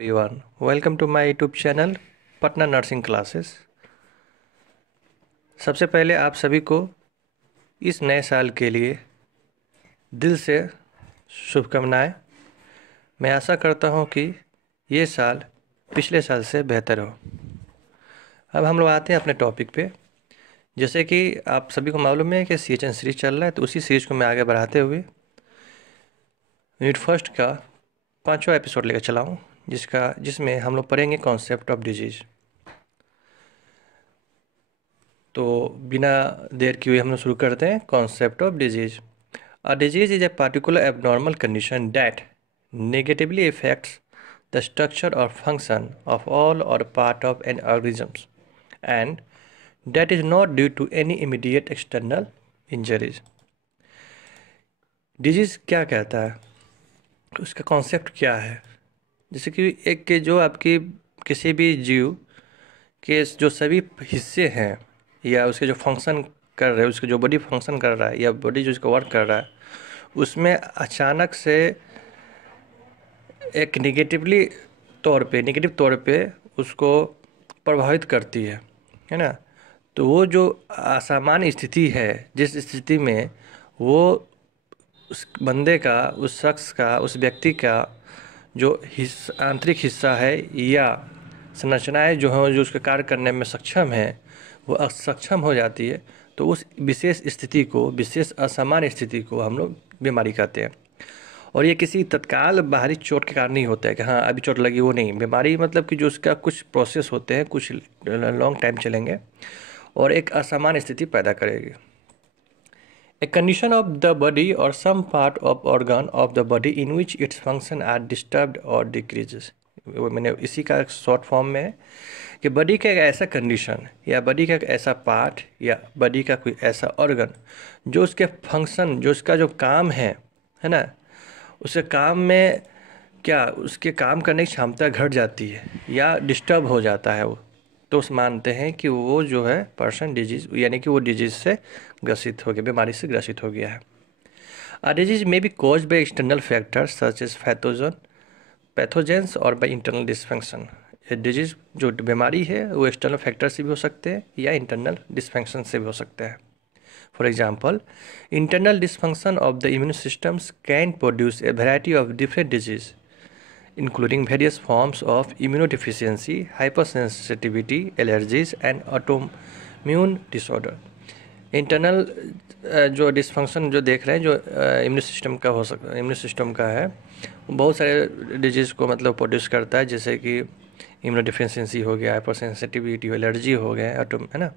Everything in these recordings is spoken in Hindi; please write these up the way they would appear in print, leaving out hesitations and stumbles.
Everyone, welcome to my YouTube channel Patna nursing classes. सबसे पहले आप सभी को इस नए साल के लिए दिल से शुभकामनाएं। मैं आशा करता हूं कि ये साल पिछले साल से बेहतर हो। अब हम लोग आते हैं अपने टॉपिक पे। जैसे कि आप सभी को मालूम है कि CHN सीरीज चल रहा है, तो उसी सीरीज को मैं आगे बढ़ाते हुए यूनिट फर्स्ट का 5वां एपिसोड लेकर चला हूँ, जिसमें हम लोग पढ़ेंगे कॉन्सेप्ट ऑफ डिजीज़। तो बिना देर किए हम लोग शुरू करते हैं concept of disease. A disease is a particular abnormal condition that negatively effects the structure और फंक्शन ऑफ ऑल और part of an organisms and that is not due to any immediate external injuries. Disease क्या कहता है, उसका कॉन्सेप्ट क्या है? जैसे कि एक के जो आपकी किसी भी जीव के जो सभी हिस्से हैं या उसके जो फंक्शन कर रहे हैं, उसके जो बॉडी फंक्शन कर रहा है या बॉडी जो उसका वर्क कर रहा है, उसमें अचानक से एक नेगेटिव तौर पे उसको प्रभावित करती है ना। तो वो जो असामान्य स्थिति है, जिस स्थिति में वो उस बंदे का, उस शख्स का, उस व्यक्ति का जो आंतरिक हिस्सा है या संरचनाएं जो हैं, जो उसके कार्य करने में सक्षम है, वो असक्षम हो जाती है, तो उस विशेष स्थिति को, विशेष असामान्य स्थिति को हम लोग बीमारी कहते हैं। और ये किसी तत्काल बाहरी चोट के कारण नहीं होता है कि हाँ अभी चोट लगी, वो नहीं। बीमारी मतलब कि जो उसका कुछ प्रोसेस होते हैं, कुछ लॉन्ग टाइम चलेंगे और एक असामान्य स्थिति पैदा करेगी। A condition of the body or some part of organ of the body in which its function are disturbed or decreases। वो मैंने इसी का शॉर्ट फॉर्म में है कि बॉडी का एक ऐसा कंडीशन या बॉडी का एक ऐसा पार्ट या बॉडी का कोई ऐसा ऑर्गन जो उसके फंक्शन, जो उसका जो काम है ना, उसके काम में क्या उसके काम करने की क्षमता घट जाती है या डिस्टर्ब हो जाता है वो, तो उस मानते हैं कि वो जो है पर्सन डिजीज़, यानी कि वो डिजीज़ से ग्रसित हो गया, बीमारी से ग्रसित हो गया है। A disease may be caused by external factors such as pathogens और बाय इंटरनल डिसफंक्शन। ये डिजीज़ जो बीमारी है वो एक्सटर्नल फैक्टर से भी हो सकते हैं या इंटरनल डिसफंक्शन से भी हो सकते हैं। For example, internal dysfunction of the immune systems can produce a variety of different disease including various forms of immunodeficiency, hypersensitivity, allergies and autoimmune disorder। Internal जो डिसफंक्शन जो देख रहे हैं, जो इम्यून सिस्टम का हो सकता है, इम्यून सिस्टम का है, वो बहुत सारे डिजीज़ को मतलब प्रोड्यूस करता है, जैसे कि इम्यूनोडिफिशियंसी हो गया, हाइपर सेंसिटिविटी, एलर्जी हो गया, है ना।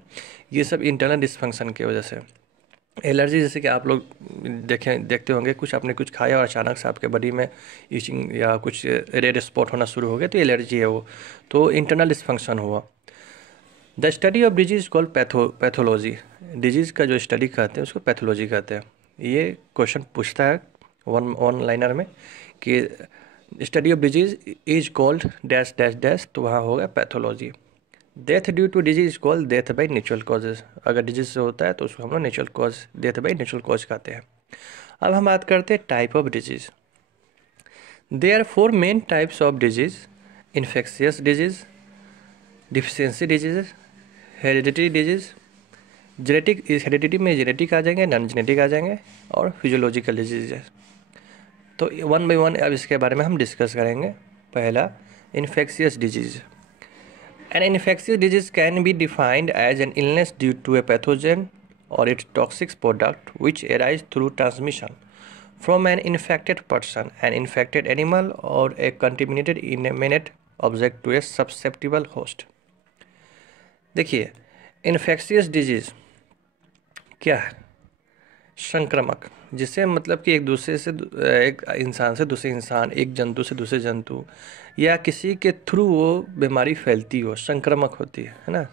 ये सब इंटरनल डिसफंक्शन की वजह से। एलर्जी जैसे कि आप लोग देखते होंगे, कुछ आपने कुछ खाया और अचानक से आपके बॉडी में इचिंग या कुछ रेड स्पॉट होना शुरू हो गया, तो एलर्जी है वो, तो इंटरनल डिसफंक्शन हुआ। The study of disease called pathology. Disease का जो स्टडी कहते हैं उसको पैथोलॉजी कहते हैं। ये क्वेश्चन पूछता है वन लाइनर में कि study of disease is called dash dash dash, तो वहाँ होगा pathology. Death due to disease is called death by natural causes. अगर डिजीज से होता है तो उसको हम लोग natural cause, death by natural cause कहते हैं। अब हम बात करते हैं type of disease. There are 4 main types of disease: infectious disease, deficiency disease, heredity disease. Genetic, इस हेरिडिटी में जेनेटिक आ जाएंगे, नॉन जेनेटिक आ जाएंगे, और फिजियोलॉजिकल डिजीज। तो वन बाई वन अब इसके बारे में हम डिस्कस करेंगे। पहला, infectious disease. An infectious disease can be defined as an illness due to a pathogen or its toxic product which arises through transmission from an infected person, an infected animal, or a contaminated inanimate object to a susceptible host। देखिए, इन्फेक्शियस डिजीज़ क्या है? संक्रामक, जिससे मतलब कि एक दूसरे से, एक इंसान से दूसरे इंसान, एक जंतु से दूसरे जंतु या किसी के थ्रू वो बीमारी फैलती हो, संक्रामक होती है ना।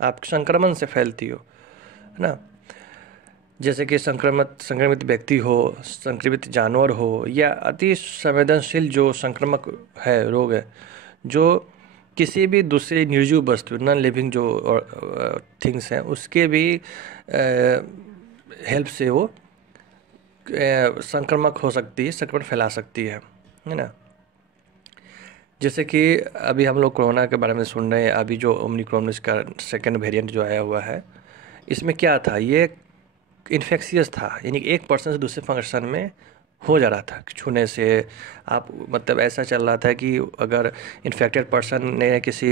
आप संक्रमण से फैलती हो, है ना। जैसे कि संक्रमित व्यक्ति हो, संक्रमित जानवर हो, या अति संवेदनशील जो संक्रामक है, रोग है, जो किसी भी दूसरी निर्जीव वस्तु, नॉन लिविंग जो थिंग्स हैं, उसके भी हेल्प से वो संक्रामक हो सकती है, संक्रमण फैला सकती है ना। जैसे कि अभी हम लोग कोरोना के बारे में सुन रहे हैं, अभी जो ओमिक्रॉन इसका सेकंड वेरिएंट जो आया हुआ है, इसमें क्या था, ये इन्फेक्शियस था, यानी कि एक पर्सन से दूसरे पर्सन में हो जा रहा था छूने से। आप मतलब ऐसा चल रहा था कि अगर इन्फेक्टेड पर्सन ने किसी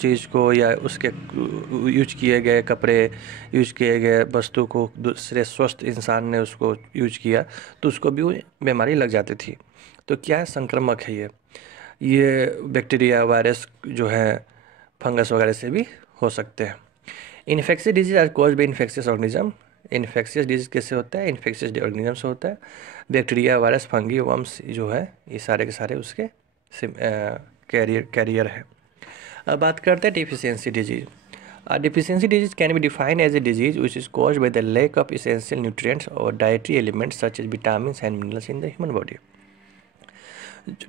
चीज़ को या उसके यूज किए गए कपड़े, यूज किए गए वस्तु को दूसरे स्वस्थ इंसान ने उसको यूज किया तो उसको भी वो बीमारी लग जाती थी। तो क्या है, संक्रामक है ये बैक्टीरिया, वायरस जो है, फंगस वगैरह से भी हो सकते हैं। Infectious disease are cause by infectious organism. Infectious disease कैसे होता है, इन्फेक्शियस ऑर्गेनिज्म से होता है। बैक्टीरिया, वायरस, फंगी, वर्म्स जो है, ये सारे के सारे उसके कैरियर है। अब बात करते हैं deficiency disease. Deficiency disease can be defined as a disease which is caused by the lack of essential nutrients और dietary elements such as vitamin and minerals in the human body.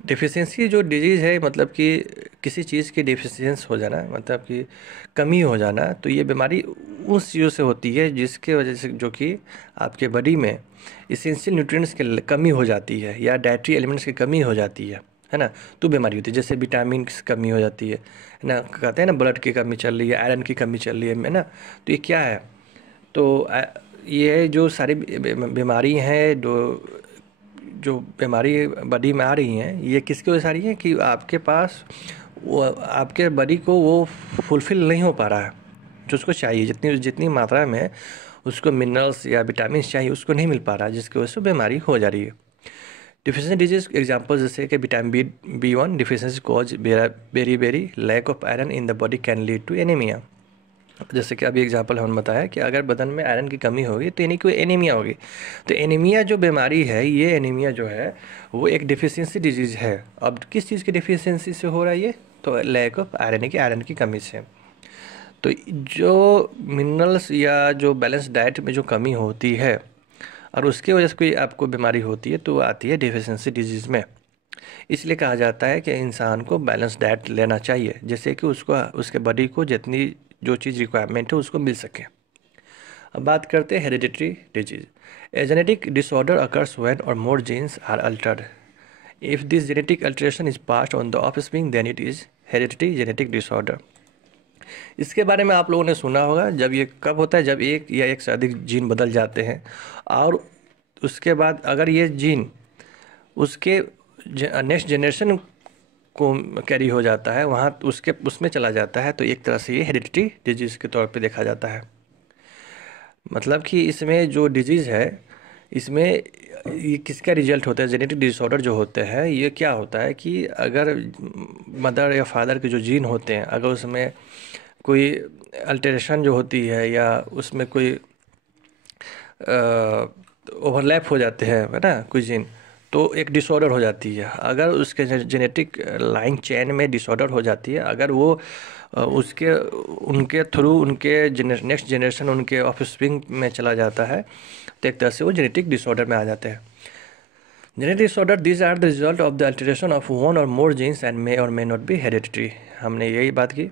Deficiency जो डिजीज़ है, मतलब कि किसी चीज़ की डिफिशियंस हो जाना, मतलब कि कमी हो जाना, तो ये बीमारी उस चीज़ों से होती है जिसके वजह से, जो कि आपके बॉडी में इसेंशियल न्यूट्रिएंट्स की कमी हो जाती है या डाइटरी एलिमेंट्स की कमी हो जाती है ना, तो बीमारी होती है। जैसे विटामिन की कमी हो जाती है ना, कहते हैं ना ब्लड की कमी चल रही है, आयरन की कमी चल रही है ना, तो ये क्या है, तो ये जो सारी बीमारी हैं, जो बीमारी बॉडी में आ रही हैं, ये किसकी वजह से आ रही है कि आपके पास वो आपके बॉडी को वो फुलफ़िल नहीं हो पा रहा है जो उसको चाहिए, जितनी जितनी मात्रा में उसको मिनरल्स या विटामिन चाहिए उसको नहीं मिल पा रहा है, जिसकी वजह से बीमारी हो जा रही है। डिफिशियंसी डिजीज एग्जांपल जैसे कि vitamin B one deficiency cause very lack of iron in the body can lead to anaemia. जैसे कि अभी एग्जांपल हमने बताया कि अगर बदन में आयरन की कमी होगी तो यानी कि एनीमिया होगी। तो एनीमिया जो बीमारी है, ये एनीमिया जो है वो एक डिफिशियंसी डिजीज़ है। अब किस चीज़ की डिफिशियंसी से हो रहा है ये, तो लैक ऑफ आयरन की आयरन की कमी से। तो जो मिनरल्स या जो बैलेंस डाइट में जो कमी होती है और उसकी वजह से कोई आपको बीमारी होती है तो वो आती है डिफिशियंसी डिजीज़ में। इसलिए कहा जाता है कि इंसान को बैलेंस डाइट लेना चाहिए, जिससे कि उसको उसके बॉडी को जितनी जो चीज़ रिक्वायरमेंट है उसको मिल सके। अब बात करते हैं hereditary disease. A genetic disorder occurs when और more genes are altered. If this genetic alteration is passed on the offspring then it is hereditary genetic disorder. इसके बारे में आप लोगों ने सुना होगा। जब ये कब होता है, जब एक या एक से अधिक जीन बदल जाते हैं और उसके बाद अगर ये जीन उसके नेक्स्ट जनरेशन को कैरी हो जाता है, वहाँ उसके उसमें चला जाता है, तो एक तरह से ये हेरिडिटरी डिजीज़ के तौर पे देखा जाता है। मतलब कि इसमें जो डिजीज़ है, इसमें ये किसका रिजल्ट होता है, जेनेटिक डिसऑर्डर जो होते हैं, ये क्या होता है कि अगर मदर या फादर के जो जीन होते हैं, अगर उसमें कोई अल्टरेशन जो होती है या उसमें कोई ओवरलैप हो जाते हैं, है ना, कुछ जीन, तो एक डिसऑर्डर हो जाती है। अगर उसके जेनेटिक लाइन चेन में डिसऑर्डर हो जाती है, अगर वो उसके उनके थ्रू उनके नेक्स्ट जनरेशन उनके ऑफस्प्रिंग में चला जाता है, तो एक तरह से वो जेनेटिक डिसऑर्डर में आ जाते हैं। Genetic disorder these are the result of the alteration of one or more jeans and मे और मे नॉट बी हेरिडिटरी। हमने यही बात की।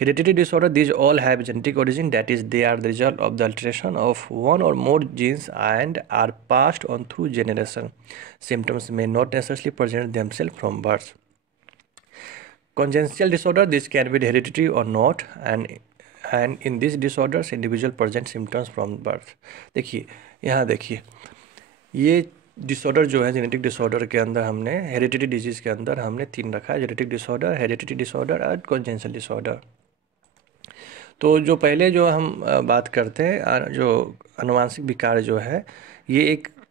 Hereditary disorder, these all have genetic origin, that is, they are the result of the alteration of one or more genes and are passed on through generation. Symptoms may not necessarily present themselves from birth. Congenital disorder, this can be hereditary or not, and in these disorders, individual present symptoms from birth. देखिए, यहाँ देखिए, ये डिसऑर्डर जो है जेनेटिक डिसऑर्डर के अंदर हमने हेरिडिटरी डिजीज़ के अंदर हमने तीन रखा है: जेनेटिक डिसऑर्डर, हेरिडिटरी डिसऑर्डर और कॉन्जेनिटल डिसऑर्डर। तो जो पहले जो हम बात करते हैं, जो अनुवांशिक विकार जो है, ये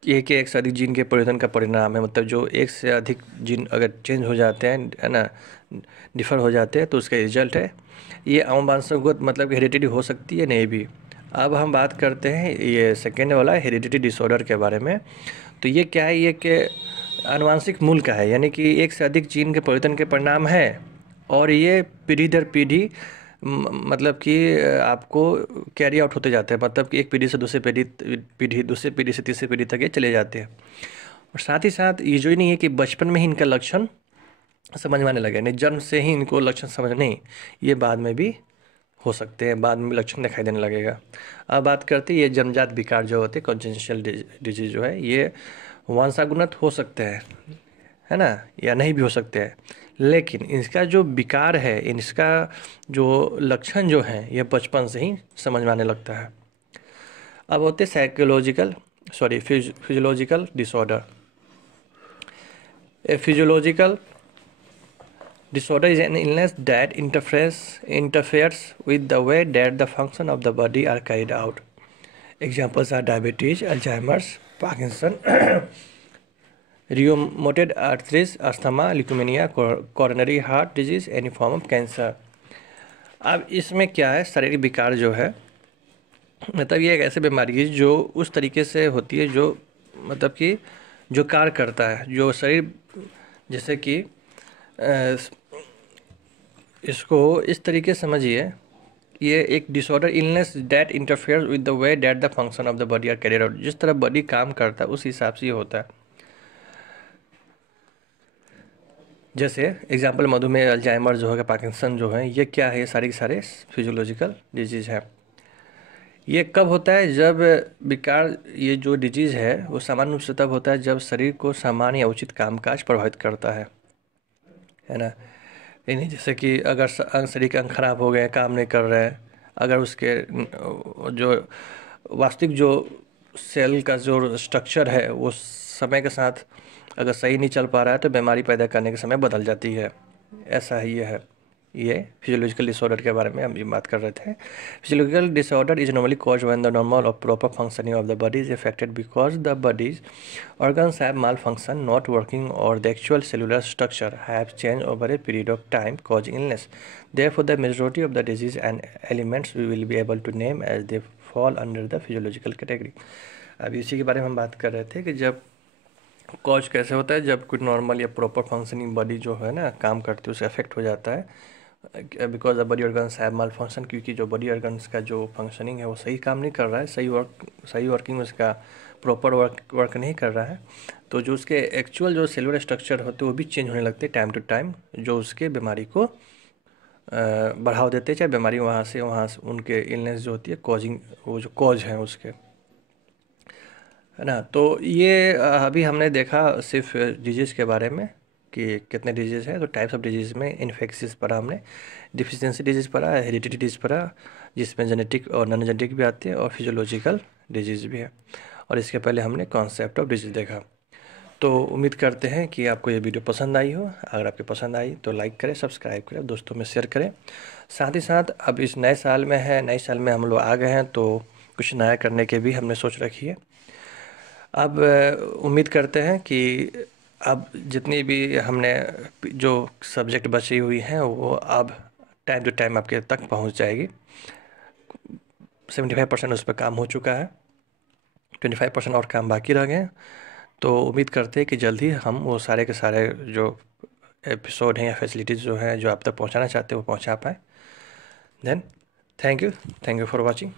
एक से अधिक जीन के परिवर्तन का परिणाम है। मतलब जो एक से अधिक जीन अगर चेंज हो जाते हैं, है ना, डिफर हो जाते हैं, तो उसका रिजल्ट है। ये अनुवांशिक मतलब हेरिडिटी हो सकती है, नहीं भी। अब हम बात करते हैं ये सेकेंड वाला हेरिडिटी डिसऑर्डर के बारे में। तो ये क्या है, ये कि अनुवांशिक मूल का है, यानी कि एक से अधिक जीन के परिवर्तन के परिणाम है और ये पीढ़ी दर पीढ़ी मतलब कि आपको कैरी आउट होते जाते हैं। मतलब कि एक पीढ़ी से दूसरी पीढ़ी दूसरी पीढ़ी से तीसरी पीढ़ी तक ये चले जाते हैं। और साथ ही साथ ये जो ही नहीं है कि बचपन में ही इनका लक्षण समझ में आने लगे, नहीं जन्म से ही इनको लक्षण समझ नहीं, ये बाद में भी हो सकते हैं, बाद में लक्षण दिखाई देने लगेगा। अब बात करते हैं ये जन्मजात विकार जो होते हैं, कॉन्जेनिटल डिजीज जो है, ये वंशानुगत हो सकते हैं, है ना, या नहीं भी हो सकते हैं। लेकिन इसका जो विकार है, इसका जो लक्षण जो हैं, ये बचपन से ही समझ में आने लगता है। अब होते physiological disorder. A physiological disorder is an illness that interferes with the way that the function of the body are carried out. Examples are diabetes, Alzheimer's, Parkinson, rheumatoid arthritis, asthma, leukemia, coronary heart disease, any form of cancer. अब इसमें क्या है, शारीरिक विकार जो है, मतलब ये एक ऐसी बीमारी है जो उस तरीके से होती है जो मतलब कि जो कार्य करता है, जो शरीर, जैसे कि इसको इस तरीके से समझिए, ये एक disorder illness that interfere with the way that the function of the body are carried out. जिस तरह बॉडी काम करता है उस हिसाब से ये होता है। जैसे एग्जांपल मधुमेह, अल्जाइमर जो है, पार्किंसन जो है, ये क्या है, ये सारे के सारे फिजियोलॉजिकल डिजीज़ है। ये कब होता है, जब विकार, ये जो डिजीज़ है वो सामान्य रूप से तब होता है जब शरीर को सामान्य या उचित कामकाज प्रभावित करता है ना। नहीं, जैसे कि अगर शरीर के अंग खराब हो गए, काम नहीं कर रहे हैं, अगर उसके जो वास्तविक जो सेल का जो स्ट्रक्चर है वो समय के साथ अगर सही नहीं चल पा रहा है तो बीमारी पैदा करने के समय बदल जाती है। ऐसा ही ये फिजियोलॉजिकल डिसऑर्डर के बारे में हम ये बात कर रहे थे। Physiological disorder is normally cause when the normal और proper functioning of the body is affected because the body's organs have malfunction, not working, or the actual cellular structure have changed over a period of time, causing illness. Therefore, the majority of the disease and elements we will be able to name as they fall under the physiological category. अब इसी के बारे में हम बात कर रहे थे कि जब कॉज कैसे होता है, जब कोई नॉर्मल या प्रॉपर फंक्शनिंग बॉडी जो है ना काम करती है उसे अफेक्ट हो जाता है because the body organs have mall function, क्योंकि जो बॉडी ऑर्गन्स का जो फंक्शनिंग है वो सही काम नहीं कर रहा है, सही वर्किंग उसका प्रॉपर वर्क नहीं कर रहा है, तो जो उसके एक्चुअल जो सेलुलर स्ट्रक्चर होते हैं वो भी चेंज होने लगते हैं टाइम टू टाइम, जो उसके बीमारी को बढ़ावा देते हैं, चाहे बीमारी वहाँ से उनके इलनेस जो होती है कॉजिंग, वो जो कॉज है उसके, है ना। तो ये अभी हमने देखा सिर्फ डिजीज़ के बारे में कि कितने डिजीज़ हैं। तो टाइप्स ऑफ डिजीज़ में इन्फेक्शियस पढ़ा हमने, डिफिशियंसी डिजीज़ पढ़ा, हेरिडिटी डिजीज़ पढ़ा जिसमें जेनेटिक और नॉन जेनेटिक भी आते हैं, और फिजियोलॉजिकल डिजीज़ भी है, और इसके पहले हमने कॉन्सेप्ट ऑफ डिजीज़ देखा। तो उम्मीद करते हैं कि आपको ये वीडियो पसंद आई हो। अगर आपको पसंद आई तो लाइक करें, सब्सक्राइब करें, दोस्तों में शेयर करें। साथ ही साथ अब इस नए साल में नए साल में हम लोग आ गए हैं तो कुछ नया करने के भी हमने सोच रखी है। अब उम्मीद करते हैं कि अब जितनी भी हमने जो सब्जेक्ट बची हुई हैं वो अब टाइम टू टाइम आपके तक पहुंच जाएगी। 75% उस पर काम हो चुका है, 25% और काम बाकी रह गए। तो उम्मीद करते हैं कि जल्द ही हम वो सारे के सारे जो एपिसोड हैं या फैसिलिटीज़ जो हैं जो आप तक पहुंचाना चाहते हैं वो पहुंचा पाएँ। Then thank you for watching.